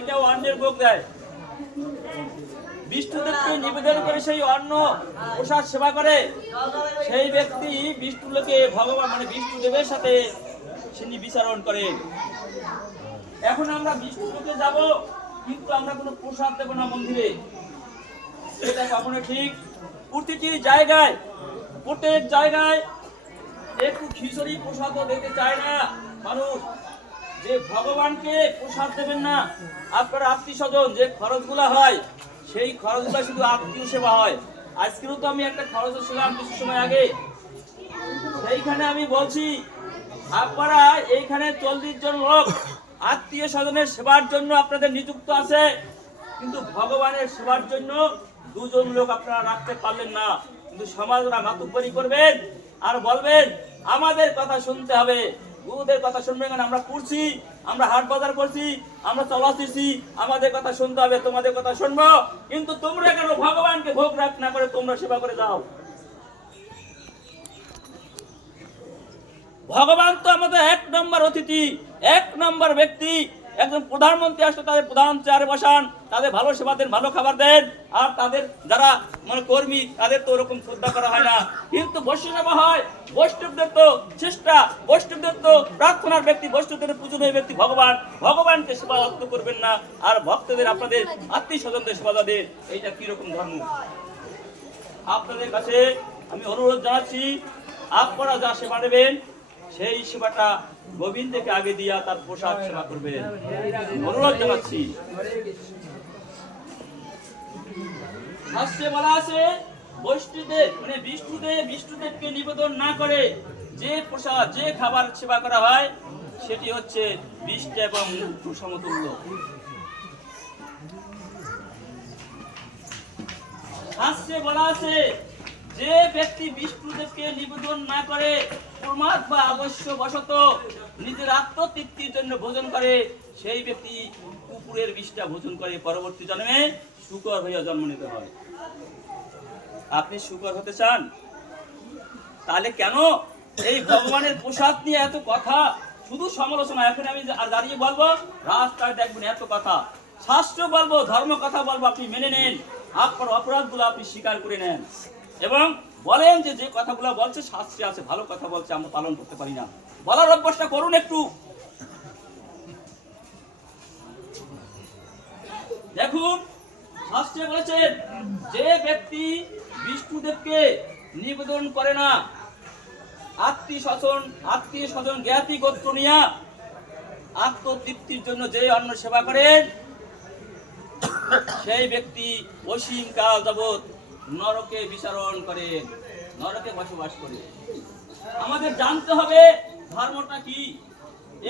কেউ অন্নের ভোগ দেয়, বিষ্ণুদেবকে নিবেদন করে সেই অন্ন প্রসাদ সেবা করে, সেই ব্যক্তি বিষ্ণুলোকে ভগবান মানে বিষ্ণুদেবের সাথে তিনি বিচারণ করে। এখন আমরা বিষ্ণুলোকে যাব, কিন্তু আমরা কোনো প্রসাদ দেব না মন্দিরে, এটা কখনো ঠিক। প্রতিটি জায়গায় প্রত্যেক জায়গায় একটু খিচুড়ি প্রসাদও দিতে চায় না মানুষ, যে ভগবানকে প্রসাদ দেবেন না। আপনার আত্মীয় স্বজন যে খরচগুলা হয়, সেই খরচগুলা শুধু আত্মীয় সেবা হয়। আজকেও তো আমি একটা খরচ ছিলাম কিছু সময় আগে, সেইখানে আমি বলছি আপনারা এইখানে 40 জন লোক আত্মীয় স্বজনের সেবার জন্য আপনাদের নিযুক্ত আছে, কিন্তু ভগবানের সেবার জন্য 2 জন লোক আপনারা রাখতে পারলেন না। কিন্তু সমাজরা মাতুব্বরি করবেন আর বলবেন আমাদের কথা শুনতে হবে, গুরুদের কথা শুনবেন না। আমরা পড়ছি, আমরা হাট বাজার করছি, আমরা চলাচ্ছি, আমাদের কথা শুনতে হবে, তোমাদের কথা শুনবো। কিন্তু তোমরা কেন ভগবানকে ভোগ রাখ না করে তোমরা সেবা করে যাও? ভগবান তো আমাদের 1 নম্বর অতিথি, 1 নম্বর ব্যক্তি। একজন প্রধানমন্ত্রী আসলে তাদের প্রধান চেয়ারে বসান, তাদের ভালো সেবা দেন, ভালো খাবার দেন, আর তাদের যারা মানে কর্মী তাদের তো ওরকম শ্রদ্ধা করা হয় না। কিন্তু বৈষ্ণব হয়, বৈষ্ণবদের তো চেষ্টা, বৈষ্ণবদের তো প্রার্থনার ব্যক্তি, বৈষ্ণবদের পূজনীয় ব্যক্তি ভগবান। ভগবানকে সেবা যত্ন করবেন না, আর ভক্তদের আপনাদের আত্মীয় স্বজনদের সেবা দেন, এইটা কিরকম ধর্ম? আপনাদের কাছে আমি অনুরোধ জানাচ্ছি, আপনারা যা সেবা নেবেন সেই সেবাটা গোবিন্দকে আগে দিয়া তার প্রসাদ সেবা করবেন, অনুরোধ জানাচ্ছি। শাস্ত্রে বলা আছে বৈষ্ণবদের মানে বিষ্ণুদেবকে নিবেদন না করে যে প্রসাদ যে খাবার সেবা করা হয় সেটি হচ্ছে বিষ এবং সমতুল্য। শাস্ত্রে বলা আছে যে ব্যক্তি বিষ্ণুদেবকে নিবেদন না করে প্রমাদ বা আবশ্যবশত নিজের আত্মতৃপ্তির জন্য ভোজন করে, সেই ব্যক্তি কুকুরের বিষটা ভোজন করে পরবর্তী জন্মে শূকর হইয়া জন্ম নিতে হয়। আপনি শূকর হতে চান? তাহলে কেন এই ভগবানের প্রসাদ নিয়ে এত কথা, শুধু সমালোচনা? এখন আমি দাঁড়িয়ে বলবো, রাস্তায় দেখবেন এত কথা, শাস্ত্র বলবো, ধর্ম কথা বলবো, আপনি মেনে নেন, আপনার অপরাধগুলো আপনি স্বীকার করে নেন এবং বলেন যে যে কথাগুলো বলছে শাস্ত্রে আছে, ভালো কথা বলছে, আমরা পালন করতে পারি না। বলার অভ্যাসটা করুন একটু। দেখুন শাস্ত্রে বলেছেন যে ব্যক্তি বিষ্ণুদেবকে নিবেদন করে না, আত্মীয় স্বজন জ্ঞাতি গোত্র নিয়া আত্মতৃপ্তির জন্য যে অন্ন সেবা করেন, সেই ব্যক্তি অসীম কাল যাবৎ নরকে বিচারণ করে, নরকে বসবাস করে। আমাদের জানতে হবে ধর্মটা কি,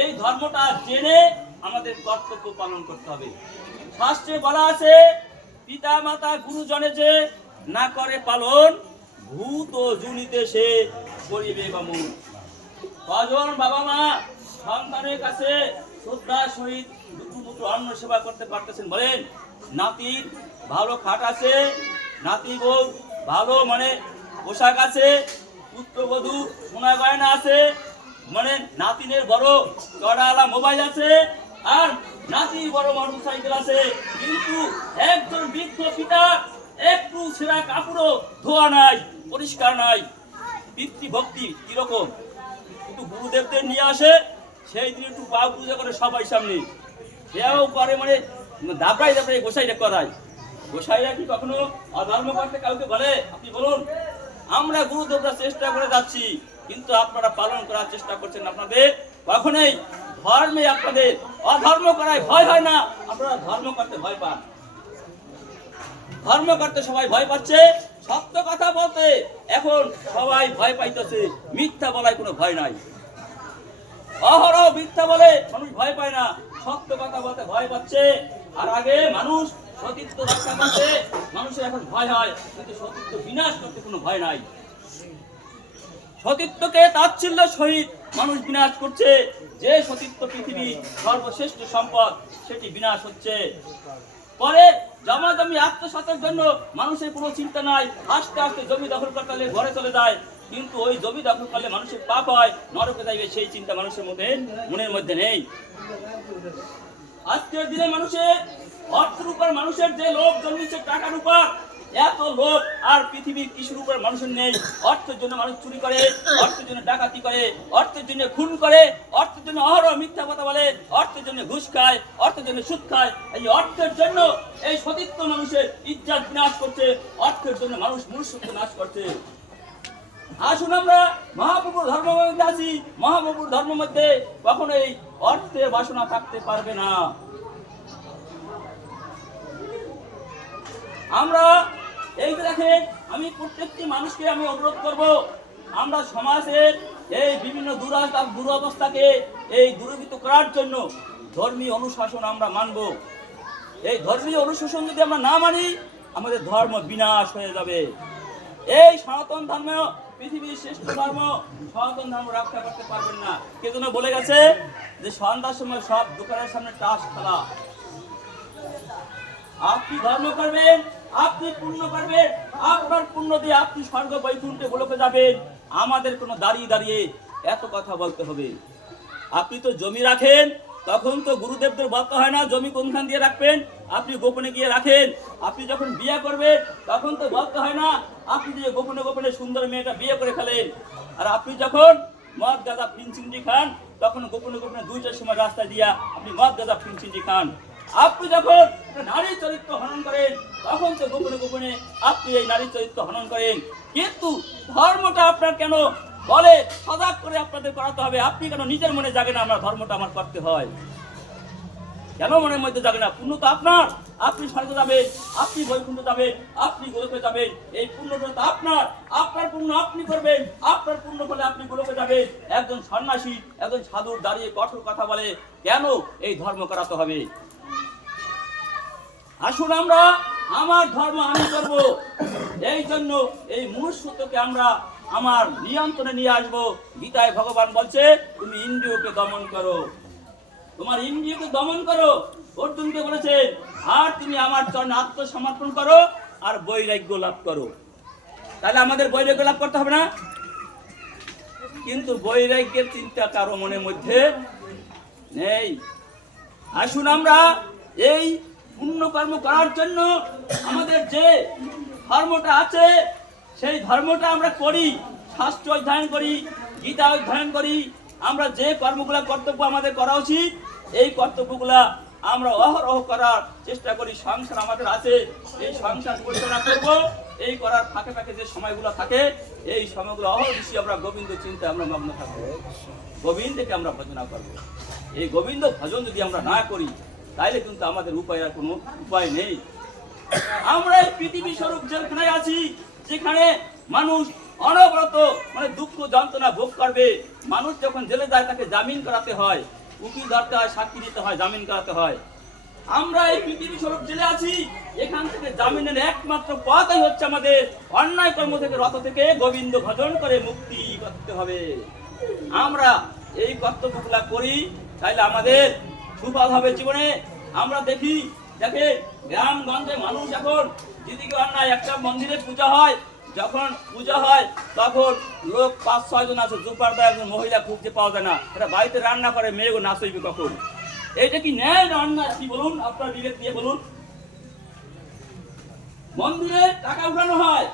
এই ধর্মটা জেনে আমাদের কর্তব্য পালন করতে হবে। শাস্ত্রে বলা আছে পিতা মাতা গুরুজনে যে না করে পালন, ভূত ও জুনিতে সে করিবে বামুন। কজন বাবা মা সন্তানের কাছে শ্রদ্ধার সহিত দুটো অন্ন সেবা করতে পারতেছেন বলেন? নাতির ভালো খাট আছে, নাতি বউ ভালো মানে পোশাক আছে, পুত্রবধূ সোনা গয়না আছে, মানে নাতিনের বড় চড়াওয়ালা মোবাইল আছে, আর নাতির বড় মোটরসাইকেল আছে, কিন্তু একজন বৃদ্ধ পিতা একটু ছেঁড়া কাপড়ও ধোয়া নাই, পরিষ্কার নাই। পিতৃভক্তি কিরকম? একটু গুরুদেবদের নিয়ে আসে, সেই দিন একটু পা পূজা করে সবাই সামনে, সেও করে মানে দাবড়াই দাবড়াই গোসাইটা করায়। গোসাইরা কি কখনো অধর্ম করতে কাউকে বলে? আপনি বলুন। আমরা গুরুদেবরা চেষ্টা করে যাচ্ছি, কিন্তু আপনারা পালন করার চেষ্টা করছেন। আপনাদের কখনোই ধর্মে আপনাদের অধর্ম করায় ভয় হয় না, আপনারা ধর্ম করতে ভয় পান। ধর্ম করতে সবাই ভয় পাচ্ছে, সত্য কথা বলতে এখন সবাই ভয় পাইতেছে, মিথ্যা বলায় কোনো ভয় নাই। অহরহ মিথ্যা বলে মানুষ ভয় পায় না, সত্য কথা বলতে ভয় পাচ্ছে। আর আগে মানুষ সতীত্ব রক্ষা করতে মানুষের এখন ভয় হয়, কিন্তু সতীত্ব বিনাশ করতে কোনো ভয় নাই। সতীত্বকে তাচ্ছিল্য সহিত মানুষ বিনাশ করছে। যে সতীত্ব পৃথিবী সর্বশ্রেষ্ঠ সম্পদ, সেটি বিনাশ হচ্ছে। পরে জমি আত্মসাতের জন্য মানুষের কোনো চিন্তা নাই, আস্তে আস্তে জমি দখল করতে হলে ঘরে চলে যায়, কিন্তু ওই জমি দখল করলে মানুষের পাপ হয়, নরকে যাইবে, সেই চিন্তা মানুষের মনের মধ্যে নেই। আজকের দিনে মানুষের অর্থের উপর মানুষের যে লোভ জন্মেছে, টাকার উপর এত লোভ আর পৃথিবীর কিছুর উপর মানুষের নেই। অর্থের জন্য মানুষ চুরি করে, অর্থের জন্য ডাকাতি করে, অর্থের জন্য খুন করে, অর্থের জন্য অহরহ মিথ্যা কথা বলে, অর্থের জন্য ঘুষ খায়, অর্থের জন্য সুদ খায়। এই অর্থের জন্য এই সতীত্ব মানুষের ইজ্জত বিনাশ করছে, অর্থের জন্য মানুষ মনুষ্যত্ব নাশ করছে। আসুন আমরা মহাপ্রভুর ধর্মের মধ্যে আসি। মহাপ্রভুর ধর্মের মধ্যে কখনোই অর্থের বাসনা থাকতে পারবে না। আমরা এই যে দেখেন, আমি প্রত্যেকটি মানুষকে আমি অনুরোধ করব, আমরা সমাজের এই বিভিন্ন দুরবস্থাকে এই দূরীভূত করার জন্য ধর্মীয় অনুশাসন আমরা মানব। এই ধর্মীয় অনুশাসন যদি আমরা না মানি, আমাদের ধর্ম বিনাশ হয়ে যাবে। এই সনাতন ধর্ম পৃথিবীর শ্রেষ্ঠ ধর্ম, সনাতন ধর্ম রক্ষা করতে পারবেন না। কে যেন বলে গেছে যে সন্ধ্যার সময় সব দোকানের সামনে টাস খেলা। আপনি ধর্ম করবেন, আপনি পুণ্য করবেন, আপনার পুণ্য দিয়ে আপনি স্বর্গ বৈকুণ্ঠে গোলকে যাবেন। আমাদের কোনো দাঁড়িয়ে দাঁড়িয়ে এত কথা বলতে হবে? আপনি তো জমি রাখেন, তখন তো গুরুদেবদের বলতে হয় না জমি কোনখান দিয়ে রাখবেন, আপনি গোপনে গিয়ে রাখেন। আপনি যখন বিয়ে করবেন তখন তো বলতে হয় না আপনি যে গোপনে গোপনে সুন্দর মেয়েটা বিয়ে করে ফেলেন। আর আপনি যখন মদ গাঁজা ফিনচিন্ডি খান, তখন গোপনে গোপনে 2টার সময় রাস্তায় দিয়া আপনি মদ গাঁজা ফিনচিন্ডি খান। আপনি যখন নারী চরিত্র হনন করেন, তখন তো গোপনে গোপনে আপনি এই নারী চরিত্র হনন করেন। কিন্তু ধর্মটা আপনার কেন বলে সজাগ করে আপনাদের করাতে হবে? আপনি কেন নিজের মনে জাগে না আমার ধর্মটা আমার করতে হয়? কেন মনের মধ্যে জাগে না? পুণ্য তো আপনার, আপনি স্বর্গে যাবেন, আপনি বৈকুণ্ঠ যাবেন, আপনি গোলকে যাবেন। এই পুণ্যটা তো আপনার, আপনার পুণ্য আপনি করবেন, আপনার পুণ্য ফলে আপনি গোলকে যাবেন। একজন সন্ন্যাসী, একজন সাধুর দাঁড়িয়ে কঠোর কথা বলে কেন এই ধর্ম করাতে হবে? আসুন আমরা আমার ধর্ম আমি করব। এই জন্য এই মনুষ্যত্বকে আমরা আমার নিয়ন্ত্রণে নিয়ে আসবো। গীতায় ভগবান বলছে তুমি ইন্দ্রিয়কে দমন করো, তোমার ইন্দ্রিয়কে দমন করো। অর্জুনকে বলেছেন আর তুমি আমার চরণে আত্মসমর্পণ করো আর বৈরাগ্য লাভ করো। তাহলে আমাদের বৈরাগ্য লাভ করতে হবে না? কিন্তু বৈরাগ্যের চিন্তা কারো মনের মধ্যে নেই। আসুন আমরা এই পুণ্য কর্ম করার জন্য আমাদের যে ধর্মটা আছে সেই ধর্মটা আমরা করি, শাস্ত্র অধ্যয়ন করি, গীতা অধ্যয়ন করি। আমরা যে কর্মগুলা কর্তব্য আমাদের করা উচিত, এই কর্তব্যগুলা আমরা অহরহ করার চেষ্টা করি। সংসার আমাদের আছে, এই সংসার পরিচালনা করব। এই করার ফাঁকে ফাঁকে যে সময়গুলো থাকে, এই সময়গুলো অহর্নিশি আমরা গোবিন্দ চিন্তায় আমরা মগ্ন থাকবো, গোবিন্দকে আমরা ভজনা করবো। এই গোবিন্দ ভজন যদি আমরা না করি, তাইলে কিন্তু আমাদের উপায়ের কোনো উপায় নেই। আমরা এই পৃথিবী স্বরূপ যেখানে আছি, যেখানে মানুষ অনবরত দুঃখ যন্ত্রণা ভোগ করবে। মানুষ যখন জেলে যায় তাকে জামিন করাতে হয়, উকিল ধরতে হয়, সাক্ষী দিতে হয়, জামিন করাতে হয়। আমরা এই পৃথিবী স্বরূপ জেলে আছি, এখান থেকে জামিনের একমাত্র পথই হচ্ছে আমাদের অন্যায় কর্ম থেকে, রত থেকে গোবিন্দ ভজন করে মুক্তি করতে হবে। আমরা এই কর্তব্যগুলা করি, তাইলে আমাদের সুফল হবে জীবনে। আমরা দেখি গ্রামগঞ্জে মানুষ এখন যেদিকে অন্যায়, একটা মন্দিরে পূজা হয়, যখন পূজা হয় তখন লোক 5-6 জন আছে, জোপারদা একজন মহিলা খুঁজতে পাওয়া যায় না। এরা বাড়িতে রান্না করে, মেয়েগো নাচ হইবে কখন? এইটা কি ন্যায় না অন্যায়? কি বলুন, আপনার বিবেক দিয়ে বলুন। মন্দিরে টাকা উঠানো হয়,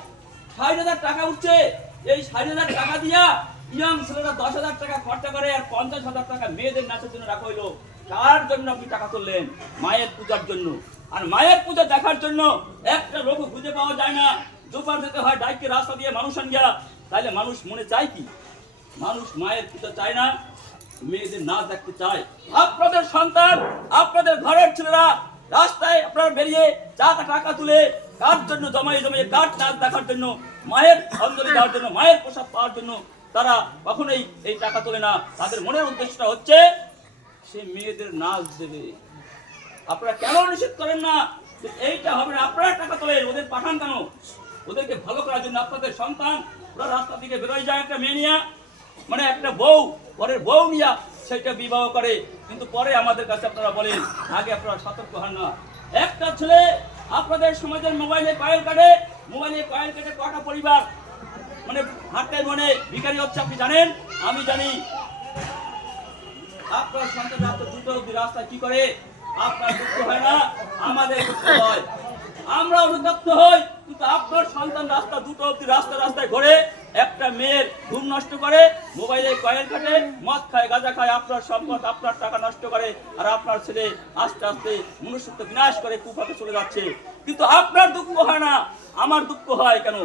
60,000 টাকা উঠছে। এই 60,000 টাকা দিয়া ইয়ং ছেলেরা 10,000 টাকা খরচা করে, আর 50,000 টাকা মেয়েদের নাচের জন্য রাখা হইলো। কার জন্য আপনি টাকা তুললেন? মায়ের পূজার জন্য। আর মায়ের পূজা দেখার জন্য একটা লোক খুঁজে পাওয়া যায় না, জোপার যেতে হয় ডাইকে রাস্তা দিয়ে মানুষ আনিয়া। তাইলে মানুষ মনে চায় কি? মানুষ মায়ের পূজা চায় না, মেয়েদের নাচ দেখতে চায়। আপনাদের সন্তান, আপনাদের ঘরের ছেলেরা রাস্তায় আপনারা বেরিয়ে টাকা তুলে কার জন্য জমাই জমিয়ে, কার নাচ দেখার জন্য, মায়ের অঞ্জলি দেওয়ার জন্য, মায়ের প্রসাদ পাওয়ার জন্য তারা কখনোই এই টাকা তোলে না। তাদের মনের উদ্দেশ্যটা হচ্ছে সে মেয়েদের নাচ দেবে। আপনারা কেন নিষেধ করেন না এইটা হবে না? আপনারা টাকা তোলেন, ওদের পাঠান কেন? ওদেরকে ভালো করার জন্য। আপনাদের সন্তান ওরা রাস্তা থেকে বেরোয় যায় একটা মেয়ে নিয়া, একটা বউ, পরের বউ নিয়া সেটা বিবাহ করে, কিন্তু পরে আমাদের কাছে আপনারা বলেন আগে আপনারা সতর্ক হন না। একটা ছেলে আপনাদের সমাজের মোবাইলে কয়েল কাটে, মোবাইলে কয়েল কেটে কটা পরিবার হাটে মনে ভিখারি হচ্ছে আপনি জানেন, আমি জানি। আপনার সন্তান রাস্তা 2টা অবধি রাস্তায় কি করে? আপনার দুঃখ হয় না, আমাদের দুঃখ হয়। আমরা অনুতপ্ত হই, কিন্তু আপনার সন্তান রাস্তা দুটো অব্দি রাস্তায় ঘোরে, একটা মেয়ের ঘুম নষ্ট করে, মোবাইলে কয়েল কাটে, মদ খায়, গাঁজা খায়, আপনার সম্পদ আপনার টাকা নষ্ট করে, আর আপনার ছেলে আস্তে আস্তে মনুষ্যত্ব বিনাশ করে কুপথে চলে যাচ্ছে। কিন্তু আপনার দুঃখ হয় না, আমার দুঃখ হয় কেন?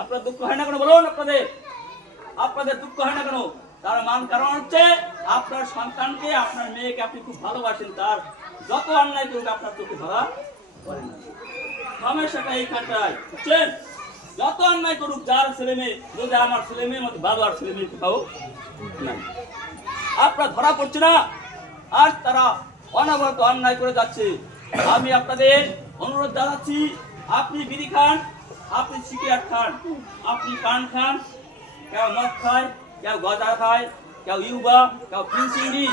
আপনার দুঃখ হয় না কেন বলুন? আপনাদের দুঃখ হয় না কেন? তার কারণ হচ্ছে আপনার সন্তানকে, আপনার মেয়েকে আপনি খুব ভালোবাসেন, তার যত অন্যায় করুক আপনার চোখে ধরা পড়ে না। সমস্যাটা এইখানটায়, বুঝছেন? যত অন্যায় করুক, যার ছেলে মেয়ে, যদি আমার ছেলে মেয়ের মধ্যে ভালো আর ছেলে মেয়ে কোথাও নাই, আপনার ধরা পড়ছে না, আর তারা অনবরত অন্যায় করে যাচ্ছে। আমি আপনাদের অনুরোধ জানাচ্ছি, আপনি বিড়ি খান, আপনি সিগারেট খান, আপনি পান খান, কেউ মদ খায়, কেউ গজা খায়, কেউ ইউবা, কেউ পিনচিংড়ি,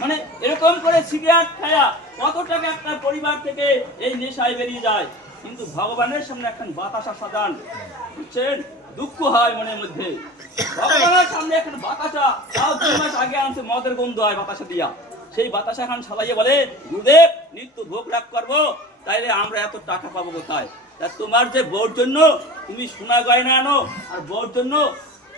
মানে এরকম করে সিগারেট খায়া কত টাকা একটা পরিবার থেকে এই নেশায় বেরিয়ে যায়। কিন্তু ভগবানের সামনে এখন বাতাসা সাজান, বুঝছেন? দুঃখ হয় মনের মধ্যে। ভগবানের সামনে এখন বাতাসা, তাও 2 মাস আগে আনছে মদের গন্ধ হয় বাতাসা দিয়া, সেই বাতাসা খান সালাইয়ে বলে, গুরুদেব নিত্য ভোগ রাগ করবো, তাইলে আমরা এত টাকা পাবো কোথায়? তা তোমার যে বউর জন্য তুমি সোনা গয়না আনো, আর বউর জন্য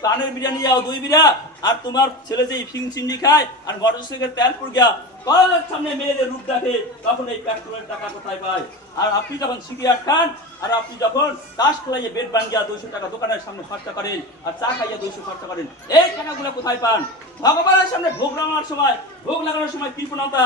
পানের বিরিয়ানি যাও 2 বিরা, আর তোমার ছেলে যে ফিং চিন্ডি খায় আর মোটরসাইকেল তেল পুড় গিয়া কলের সামনে মেয়েদের রূপ দেখে, তখন এই পেট্রোলের টাকা কোথায় পায়? আর আপনি যখন সিগারেট খান, আর আপনি যখন তাস খেলাইয়ে বেড ভাঙ্গিয়া 200 টাকা দোকানের সামনে খরচা করেন, আর চা খাইয়া 200 খরচা করেন, এই টাকাগুলো কোথায় পান? ভগবানের সামনে ভোগ লাগানোর সময় কৃপণতা